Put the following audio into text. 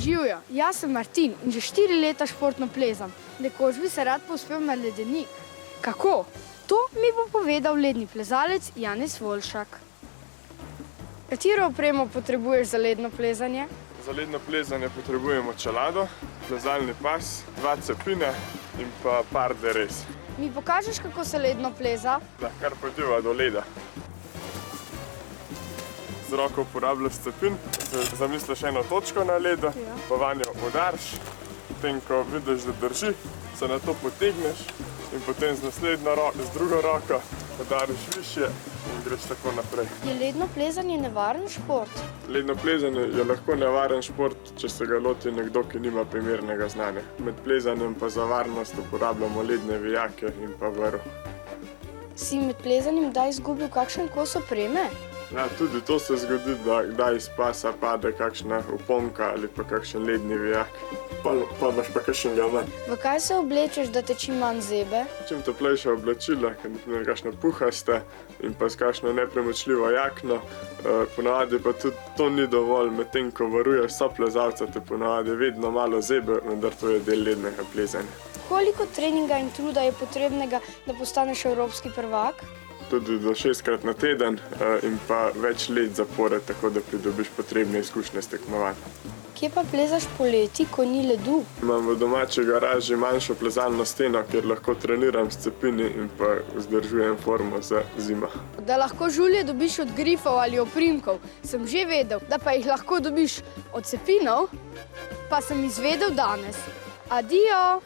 Živjo, jaz sem Martin in že 4 leta športno plezam. Nekoč bi se rad povzpel na ledenik. Kako? To mi bo povedal ledni plezalec Janez Volšak. Katero opremo potrebuješ za ledno plezanje? Za ledno plezanje potrebujemo čelado, plezalni pas, 2 cepine in pa par derez. Mi pokažeš, kako se ledno pleza? Da, kar pojdiva do leda. Z roko uporabljaš cepin, zamisliš eno točko na ledu, pa vanjo udariš, potem, ko vidiš, da drži, se na to potegneš in potem z drugo roko udariš višje in greš tako naprej. Je ledno plezanje nevaren šport? Ledno plezanje je lahko nevaren šport, če se ga loti nekdo, ki nima primernega znanja. Med plezanjem pa za varnost uporabljamo ledne vijake in pa vrv. Si med plezanjem kdaj izgubil kakšen kos opreme? Ja, tudi to se zgodi, da kdaj iz pasa pade kakšna oponka ali pa kakšen ledni vijak. Pa imaš pa kakšnega manj. V kaj se oblečeš, da te čim manj zebe? Čim toplejša oblačila, kakšna puhasta in pa s kakšno nepremočljivo jakno. Ponavadi pa tudi to ni dovolj, medtem ko varuješ soplezalca, te ponavadi vedno malo zebe, vendar to je del lednega plezanja. Koliko treninga in truda je potrebnega, da postaneš evropski prvak? Tudi do 6-krat na teden in pa več let zapored, tako da pridobiš potrebne izkušnje s tekmovanjem. Kje pa plezaš poleti, ko ni ledu? Imam v domači garaži manjšo plezalno steno, kjer lahko treniram s cepini in pa vzdržujem formo za zimo. Da lahko žulje dobiš od grifov ali oprimkov, sem že vedel, da pa jih lahko dobiš od cepinov, pa sem izvedel danes. Adijo!